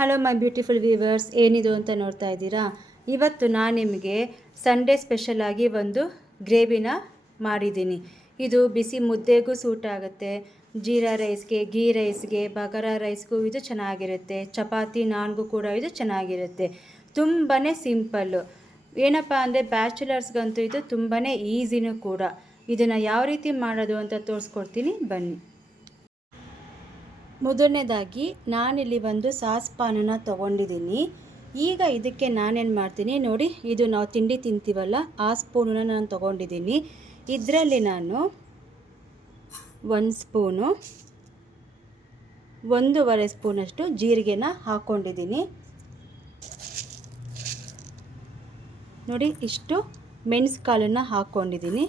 Hello my beautiful viewers, ಏನಿದು ಅಂತ ನೋಡ್ತಾ ಇದ್ದೀರಾ. ಇವತ್ತು ನಾನು ನಿಮಗೆ ಸಂಡೇ ಸ್ಪೆಷಲ್ ಆಗಿ ಒಂದು ಗ್ರೇವಿನ ಮಾಡಿದ್ದೀನಿ. ಇದು ಬಿಸಿ ಮುದ್ದೆಗೂ ಸೂಟ್ ಆಗುತ್ತೆ, ಜೀರಾ ರೈಸ್ಗೆ, ಗೀ ರೈಸ್ಗೆ, ಬಗಾರಾ ರೈಸ್ಗೂ ಇದು ಚೆನ್ನಾಗಿರುತ್ತೆ, ಚಪಾತಿ ನಾನ್ಗೂ ಕೂಡ ಇದು ಚೆನ್ನಾಗಿರುತ್ತೆ. ತುಂಬಾ ಸಿಂಪಲ್ಲು. ಏನಪ್ಪ ಅಂದರೆ ಬ್ಯಾಚುಲರ್ಸ್ಗಂತೂ ಇದು ತುಂಬಾ ಈಸಿನೂ ಕೂಡ. ಇದನ್ನು ಯಾವ ರೀತಿ ಮಾಡೋದು ಅಂತ ತೋರಿಸ್ಕೊಡ್ತೀನಿ, ಬನ್ನಿ. ಮೊದಲನೇದಾಗಿ ನಾನಿಲ್ಲಿ ಒಂದು ಸಾಸ್ ಪಾನನ್ನು ತೊಗೊಂಡಿದ್ದೀನಿ. ಈಗ ಇದಕ್ಕೆ ನಾನೇನು ಮಾಡ್ತೀನಿ ನೋಡಿ, ಇದು ನಾವು ತಿಂಡಿ ತಿಂತೀವಲ್ಲ ಆ ಸ್ಪೂನನ್ನು ನಾನು ತೊಗೊಂಡಿದ್ದೀನಿ. ಇದರಲ್ಲಿ ನಾನು 1 ಸ್ಪೂನು, 1.5 ಸ್ಪೂನಷ್ಟು ಜೀರಿಗೆನ ಹಾಕ್ಕೊಂಡಿದ್ದೀನಿ. ನೋಡಿ, ಇಷ್ಟು ಮೆಣಸು ಕಾಳನ್ನು ಹಾಕ್ಕೊಂಡಿದ್ದೀನಿ.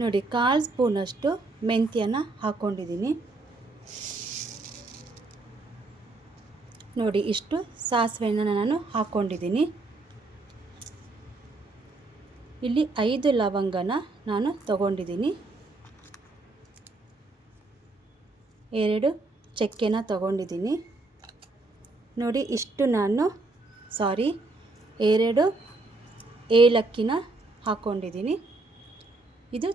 ನೋಡಿ, 1/4 ಸ್ಪೂನಷ್ಟು ಮೆಂತ್ಯನ ಹಾಕ್ಕೊಂಡಿದ್ದೀನಿ. ನೋಡಿ, ಇಷ್ಟು ಸಾಸಿವೆನ ನಾನು ಹಾಕ್ಕೊಂಡಿದ್ದೀನಿ. ಇಲ್ಲಿ 5 ಲವಂಗನ ನಾನು ತಗೊಂಡಿದ್ದೀನಿ, 2 ಚಕ್ಕೆನ ತಗೊಂಡಿದ್ದೀನಿ. ನೋಡಿ, ಇಷ್ಟು ನಾನು 2 ಏಲಕ್ಕಿನ ಹಾಕ್ಕೊಂಡಿದ್ದೀನಿ. ಇದು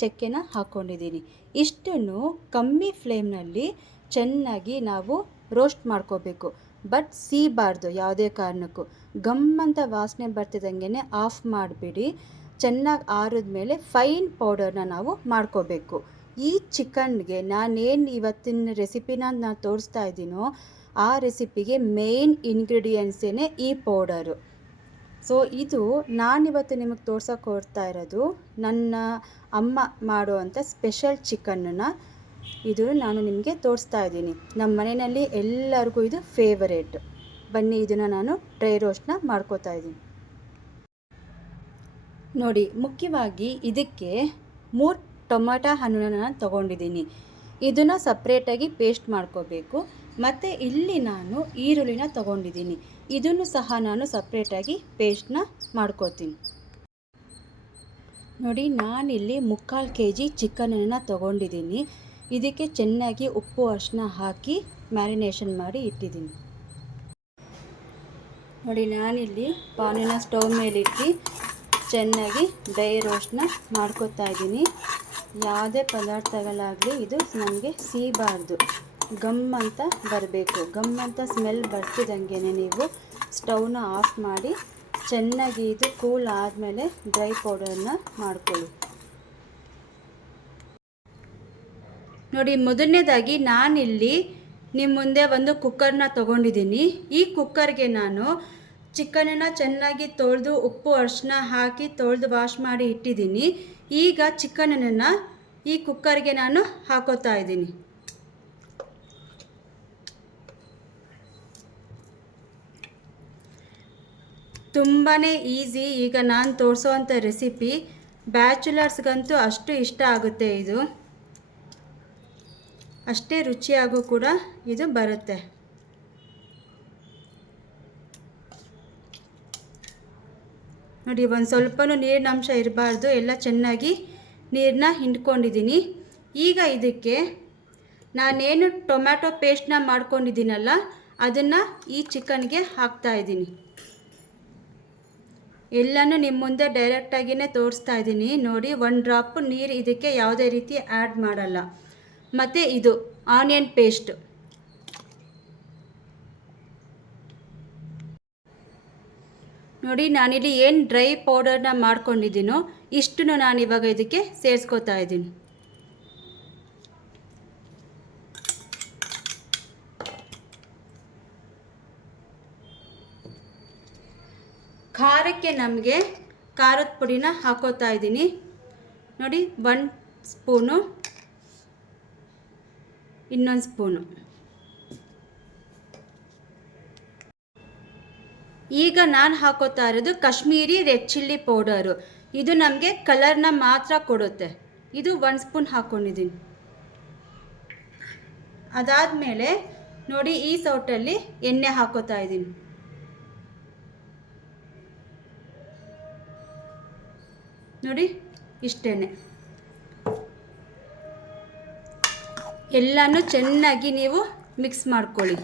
ಚಕ್ಕೆನ ಹಾಕ್ಕೊಂಡಿದ್ದೀನಿ. ಇಷ್ಟನ್ನು ಕಮ್ಮಿ ಫ್ಲೇಮ್ನಲ್ಲಿ ಚೆನ್ನಾಗಿ ನಾವು ರೋಸ್ಟ್ ಮಾಡ್ಕೋಬೇಕು. ಬಟ್ ಸೀಬಾರ್ದು ಯಾವುದೇ ಕಾರಣಕ್ಕೂ. ಗಮ್ಮಂತ ವಾಸನೆ ಬರ್ತಿದ್ದಂಗೆ ಆಫ್ ಮಾಡಿಬಿಡಿ. ಚೆನ್ನಾಗಿ ಆರಿದ್ಮೇಲೆ ಫೈನ್ ಪೌಡರ್ನ ನಾವು ಮಾಡ್ಕೋಬೇಕು. ಈ ಚಿಕನ್ಗೆ ನಾನೇನು ಇವತ್ತಿನ ರೆಸಿಪಿನ ನಾನು ತೋರಿಸ್ತಾ ಇದ್ದೀನೋ ಆ ರೆಸಿಪಿಗೆ ಮೇನ್ ಇಂಗ್ರೀಡಿಯೆಂಟ್ಸೇ ಈ ಪೌಡರು. ಸೊ ಇದು ನಾನಿವತ್ತು ನಿಮಗೆ ತೋರ್ಸೋಕೆ ಹೊರ್ತಾ ಇರೋದು ನನ್ನ ಅಮ್ಮ ಮಾಡುವಂಥ ಸ್ಪೆಷಲ್ ಚಿಕನ್ನನ್ನು. ಇದು ನಾನು ನಿಮಗೆ ತೋರಿಸ್ತಾ ಇದ್ದೀನಿ. ನಮ್ಮ ಮನೆಯಲ್ಲಿ ಎಲ್ಲರಿಗೂ ಇದು ಫೇವರೇಟ್. ಬನ್ನಿ, ಇದನ್ನು ನಾನು ಡ್ರೈ ರೋಸ್ಟ್ನ ಮಾಡ್ಕೋತಾ ಇದ್ದೀನಿ. ನೋಡಿ, ಮುಖ್ಯವಾಗಿ ಇದಕ್ಕೆ 3 ಟೊಮೆಟೊ ಹಣ್ಣನ್ನು ನಾನು ತೊಗೊಂಡಿದ್ದೀನಿ. ಇದನ್ನು ಸಪ್ರೇಟಾಗಿ ಪೇಸ್ಟ್ ಮಾಡ್ಕೋಬೇಕು. ಮತ್ತು ಇಲ್ಲಿ ನಾನು ಈರುಳ್ಳಿನ ತೊಗೊಂಡಿದ್ದೀನಿ. ಇದನ್ನು ಸಹ ನಾನು ಸಪ್ರೇಟಾಗಿ ಪೇಸ್ಟ್ನ ಮಾಡ್ಕೋತೀನಿ. ನೋಡಿ, ನಾನಿಲ್ಲಿ 3/4 kg ಚಿಕನನ್ನು ತೊಗೊಂಡಿದ್ದೀನಿ. ಇದಕ್ಕೆ ಚೆನ್ನಾಗಿ ಉಪ್ಪು ಅರಿಶಿನ ಹಾಕಿ ಮ್ಯಾರಿನೇಷನ್ ಮಾಡಿ ಇಟ್ಟಿದ್ದೀನಿ. ನೋಡಿ, ನಾನಿಲ್ಲಿ ಪಾನನ್ನ ಸ್ಟವ್ ಮೇಲಿಟ್ಟು ಚೆನ್ನಾಗಿ ಡ್ರೈ ರೋಸ್ಟ್ನ ಮಾಡ್ಕೋತಾ ಇದ್ದೀನಿ. ಯಾವುದೇ ಪದಾರ್ಥಗಳಾಗಲಿ ಇದು ನನಗೆ ಸೀಬಾರ್ದು, ಗಮ್ಮಂತ ಬರಬೇಕು. ಗಮ್ಮಂತ ಸ್ಮೆಲ್ ಬರ್ತಿದ್ದಂಗೆ ನೀವು ಸ್ಟವ್ನ ಆಫ್ ಮಾಡಿ ಚೆನ್ನಾಗಿ ಇದು ಕೂಲ್ ಆದಮೇಲೆ ಡ್ರೈ ಪೌಡರ್ನ ಮಾಡ್ಕೊಳ್ಳಿ. ನೋಡಿ, ಮೊದಲನೇದಾಗಿ ನಾನಿಲ್ಲಿ ನಿಮ್ಮ ಮುಂದೆ ಒಂದು ಕುಕ್ಕರ್ನ ತೊಗೊಂಡಿದ್ದೀನಿ. ಈ ಕುಕ್ಕರ್ಗೆ ನಾನು ಚಿಕನನ್ನು ಚೆನ್ನಾಗಿ ತೊಳೆದು ಉಪ್ಪು ಅರಿಶಿನ ಹಾಕಿ ತೊಳೆದು ವಾಶ್ ಮಾಡಿ ಇಟ್ಟಿದ್ದೀನಿ. ಈಗ ಚಿಕನನ್ನು ಈ ಕುಕ್ಕರ್ಗೆ ನಾನು ಹಾಕೋತಾ ಇದ್ದೀನಿ. ತುಂಬಾ ಈಸಿ. ಈಗ ನಾನು ತೋರಿಸೋವಂಥ ರೆಸಿಪಿ ಬ್ಯಾಚುಲರ್ಸ್ಗಂತೂ ಅಷ್ಟು ಇಷ್ಟ ಆಗುತ್ತೆ. ಇದು ಅಷ್ಟೇ ರುಚಿಯಾಗೂ ಕೂಡ ಇದು ಬರುತ್ತೆ. ನೋಡಿ, ಒಂದು ಸ್ವಲ್ಪನೂ ನೀರಿನ ಅಂಶ ಇರಬಾರ್ದು, ಎಲ್ಲ ಚೆನ್ನಾಗಿ ನೀರನ್ನ ಹಿಂಡ್ಕೊಂಡಿದ್ದೀನಿ. ಈಗ ಇದಕ್ಕೆ ನಾನೇನು ಟೊಮ್ಯಾಟೊ ಪೇಸ್ಟ್ನ ಮಾಡ್ಕೊಂಡಿದ್ದೀನಲ್ಲ ಅದನ್ನು ಈ ಚಿಕನ್ಗೆ ಹಾಕ್ತಾಯಿದ್ದೀನಿ. ಎಲ್ಲನೂ ನಿಮ್ಮ ಮುಂದೆ ಡೈರೆಕ್ಟಾಗಿಯೇ ತೋರಿಸ್ತಾ ಇದ್ದೀನಿ. ನೋಡಿ, 1 ಡ್ರಾಪ್ ನೀರು ಇದಕ್ಕೆ ಯಾವುದೇ ರೀತಿ ಆ್ಯಡ್ ಮಾಡಲ್ಲ. ಮತ್ತು ಇದು ಆನಿಯನ್ ಪೇಸ್ಟ್. ನೋಡಿ, ನಾನಿಲ್ಲಿ ಏನು ಡ್ರೈ ಪೌಡರ್ನ ಮಾಡ್ಕೊಂಡಿದ್ದೀನೋ ಇಷ್ಟನ್ನು ನಾನು ಇವಾಗ ಇದಕ್ಕೆ ಸೇರಿಸ್ಕೋತಾ ಇದ್ದೀನಿ. ಖಾರಕ್ಕೆ ನಮಗೆ ಖಾರದ ಪುಡಿನ ಹಾಕೋತಾ ಇದ್ದೀನಿ. ನೋಡಿ, 1 ಸ್ಪೂನು, ಇನ್ನೊಂದು ಸ್ಪೂನು. ಈಗ ನಾನು ಹಾಕೋತಾ ಇರೋದು ಕಾಶ್ಮೀರಿ ರೆಡ್ ಚಿಲ್ಲಿ ಪೌಡರು. ಇದು ನಮಗೆ ಕಲರ್ನ ಮಾತ್ರ ಕೊಡುತ್ತೆ. ಇದು 1 ಸ್ಪೂನ್ ಹಾಕ್ಕೊಂಡಿದ್ದೀನಿ. ಅದಾದಮೇಲೆ ನೋಡಿ, ಈ ಸೌಟಲ್ಲಿ ಎಣ್ಣೆ ಹಾಕೋತಾ ಇದ್ದೀನಿ. ನೋಡಿ, ಇಷ್ಟೇ. ಎಲ್ಲನೂ ಚೆನ್ನಾಗಿ ನೀವು ಮಿಕ್ಸ್ ಮಾಡ್ಕೊಳ್ಳಿ.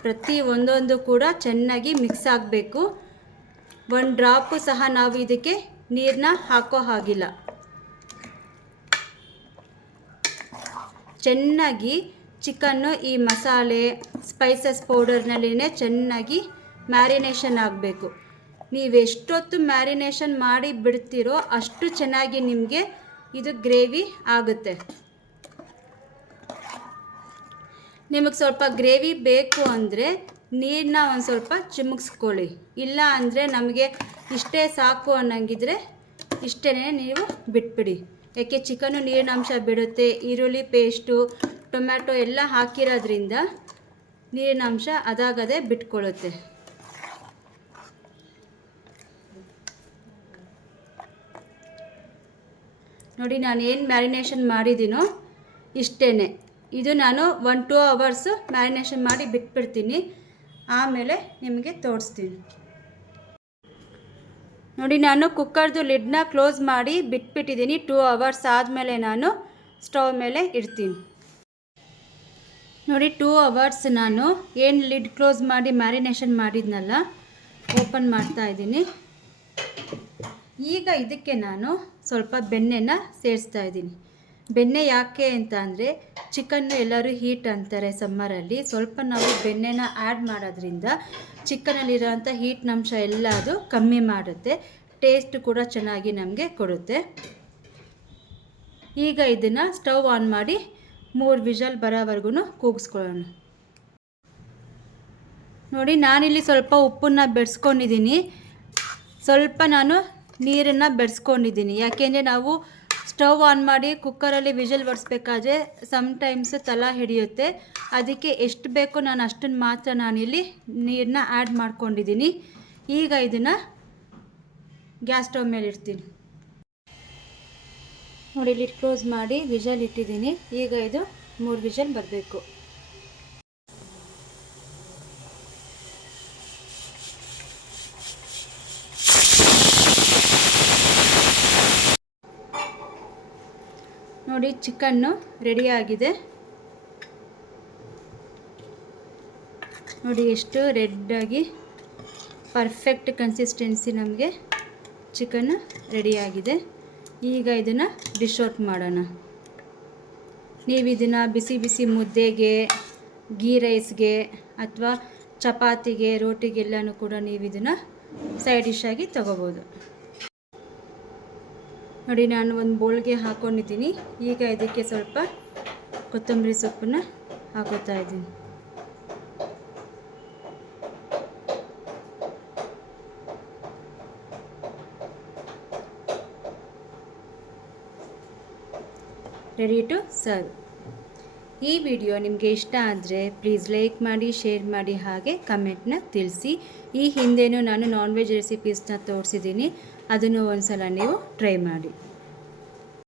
ಪ್ರತಿ ಒಂದೊಂದು ಕೂಡ ಚೆನ್ನಾಗಿ ಮಿಕ್ಸ್ ಆಗಬೇಕು. ಒಂದು ಡ್ರಾಪು ಸಹ ನಾವು ಇದಕ್ಕೆ ನೀರನ್ನ ಹಾಕೋ ಹಾಗಿಲ್ಲ. ಚೆನ್ನಾಗಿ ಚಿಕನ್ನು ಈ ಮಸಾಲೆ ಸ್ಪೈಸಸ್ ಪೌಡರ್ನಲ್ಲಿನೇ ಚೆನ್ನಾಗಿ ಮ್ಯಾರಿನೇಷನ್ ಆಗಬೇಕು. ನೀವೆಷ್ಟೊತ್ತು ಮ್ಯಾರಿನೇಷನ್ ಮಾಡಿ ಬಿಡ್ತೀರೋ ಅಷ್ಟು ಚೆನ್ನಾಗಿ ನಿಮಗೆ ಇದು ಗ್ರೇವಿ ಆಗುತ್ತೆ. ನಿಮಗೆ ಸ್ವಲ್ಪ ಗ್ರೇವಿ ಬೇಕು ಅಂದರೆ ನೀರನ್ನ ಒಂದು ಸ್ವಲ್ಪ ಚಿಮುಕ್ಸ್ಕೊಳ್ಳಿ. ಇಲ್ಲ ಅಂದರೆ ನಮಗೆ ಇಷ್ಟೇ ಸಾಕು ಅನ್ನಂಗಿದ್ರೆ ಇಷ್ಟೇ ನೀವು ಬಿಟ್ಬಿಡಿ. ಯಾಕೆ ಚಿಕನ್ನು ನೀರಿನ ಅಂಶ ಬಿಡುತ್ತೆ. ಈರುಳ್ಳಿ ಪೇಸ್ಟು ಟೊಮ್ಯಾಟೊ ಎಲ್ಲ ಹಾಕಿರೋದ್ರಿಂದ ನೀರಿನ ಅಂಶ ಅದಾಗದೇ ಬಿಟ್ಕೊಳ್ಳುತ್ತೆ. ನೋಡಿ, ನಾನು ಏನು ಮ್ಯಾರಿನೇಷನ್ ಮಾಡಿದ್ದೀನೋ ಇಷ್ಟೇ. ಇದು ನಾನು 1-2 ಅವರ್ಸು ಮ್ಯಾರಿನೇಷನ್ ಮಾಡಿ ಬಿಟ್ಬಿಡ್ತೀನಿ. ಆಮೇಲೆ ನಿಮಗೆ ತೋರಿಸ್ತೀನಿ. ನೋಡಿ, ನಾನು ಕುಕ್ಕರ್ದು ಲಿಡ್ನ ಕ್ಲೋಸ್ ಮಾಡಿ ಬಿಟ್ಬಿಟ್ಟಿದ್ದೀನಿ. 2 ಅವರ್ಸ್ ಆದಮೇಲೆ ನಾನು ಸ್ಟವ್ ಮೇಲೆ ಇಡ್ತೀನಿ. ನೋಡಿ, 2 ಅವರ್ಸ್ ನಾನು ಏನು ಲಿಡ್ ಕ್ಲೋಸ್ ಮಾಡಿ ಮ್ಯಾರಿನೇಷನ್ ಮಾಡಿದ್ನಲ್ಲ ಓಪನ್ ಮಾಡ್ತಾ ಇದ್ದೀನಿ. ಈಗ ಇದಕ್ಕೆ ನಾನು ಸ್ವಲ್ಪ ಬೆಣ್ಣೆನ ಸೇರಿಸ್ತಾ ಇದ್ದೀನಿ. ಬೆಣ್ಣೆ ಯಾಕೆ ಅಂತ ಅಂದರೆ ಚಿಕನ್ನು ಎಲ್ಲರೂ ಹೀಟ್ ಅಂತಾರೆ ಸಮ್ಮರಲ್ಲಿ. ಸ್ವಲ್ಪ ನಾವು ಬೆಣ್ಣೆನ ಆ್ಯಡ್ ಮಾಡೋದ್ರಿಂದ ಚಿಕನಲ್ಲಿರೋಂಥ ಹೀಟ್ನಂಶ ಎಲ್ಲ ಅದು ಕಮ್ಮಿ ಮಾಡುತ್ತೆ. ಟೇಸ್ಟ್ ಕೂಡ ಚೆನ್ನಾಗಿ ನಮಗೆ ಕೊಡುತ್ತೆ. ಈಗ ಇದನ್ನು ಸ್ಟವ್ ಆನ್ ಮಾಡಿ 3 ವಿಷಲ್ ಬರೋವರೆಗೂ ಕೂಗಿಸ್ಕೊಳ್ಳೋಣ. ನೋಡಿ, ನಾನಿಲ್ಲಿ ಸ್ವಲ್ಪ ಉಪ್ಪನ್ನು ಬೆರೆಸ್ಕೊಂಡಿದ್ದೀನಿ. ಸ್ವಲ್ಪ ನಾನು ನೀರನ್ನು ಬೆರೆಸ್ಕೊಂಡಿದ್ದೀನಿ. ಯಾಕೆಂದರೆ ನಾವು ಸ್ಟವ್ ಆನ್ ಮಾಡಿ ಕುಕ್ಕರಲ್ಲಿ ವಿಷಲ್ ಬಡಿಸ್ಬೇಕಾದ್ರೆ ಸಮ್ಟೈಮ್ಸ್ ತಳ ಹಿಡಿಯುತ್ತೆ. ಅದಕ್ಕೆ ಎಷ್ಟು ಬೇಕೋ ನಾನು ಅಷ್ಟನ್ನು ಮಾತ್ರ ನಾನಿಲ್ಲಿ ನೀರನ್ನ ಆ್ಯಡ್ ಮಾಡ್ಕೊಂಡಿದ್ದೀನಿ. ಈಗ ಇದನ್ನು ಗ್ಯಾಸ್ ಸ್ಟವ್ ಮೇಲೆ ಇಡ್ತೀನಿ. ನೋಡಿ, ಲಿಡ್ ಕ್ಲೋಸ್ ಮಾಡಿ ವಿಷಲ್ ಇಟ್ಟಿದ್ದೀನಿ. ಈಗ ಇದು 3 ವಿಷಲ್ ಬರಬೇಕು. ನೋಡಿ, ಚಿಕನ್ನು ರೆಡಿಯಾಗಿದೆ. ನೋಡಿ ಎಷ್ಟು ರೆಡ್ಡಾಗಿ ಪರ್ಫೆಕ್ಟ್ ಕನ್ಸಿಸ್ಟೆನ್ಸಿ ನಮಗೆ ಚಿಕನ್ ರೆಡಿಯಾಗಿದೆ. ಈಗ ಇದನ್ನು ಡಿಶ್ ಔಟ್ ಮಾಡೋಣ. ನೀವು ಇದನ್ನು ಬಿಸಿ ಬಿಸಿ ಮುದ್ದೆಗೆ, ಗೀ ರೈಸ್ಗೆ ಅಥವಾ ಚಪಾತಿಗೆ, ರೋಟಿಗೆಲ್ಲನೂ ಕೂಡ ನೀವು ಇದನ್ನು ಸೈಡ್ ಡಿಶ್ ಆಗಿ ತಗೋಬೋದು. ನೋಡಿ, ನಾನು ಒಂದು ಬೌಲ್ಗೆ ಹಾಕ್ಕೊಂಡಿದ್ದೀನಿ. ಈಗ ಇದಕ್ಕೆ ಸ್ವಲ್ಪ ಕೊತ್ತಂಬರಿ ಸೊಪ್ಪನ್ನು ಹಾಕೋತಾ ಇದ್ದೀನಿ. Ready to serve. ಈ ವಿಡಿಯೋ ನಿಮಗೆ ಇಷ್ಟ ಆದರೆ ಪ್ಲೀಸ್ ಲೈಕ್ ಮಾಡಿ, ಶೇರ್ ಮಾಡಿ, ಹಾಗೆ ಕಮೆಂಟ್ನ ತಿಳಿಸಿ. ಈ ಹಿಂದೆನೂ ನಾನು ನಾನ್ ವೆಜ್ ರೆಸಿಪೀಸ್ನ ತೋರಿಸಿದ್ದೀನಿ. ಅದನ್ನು ಒಂದು ಸಲ ನೀವು ಟ್ರೈ ಮಾಡಿ.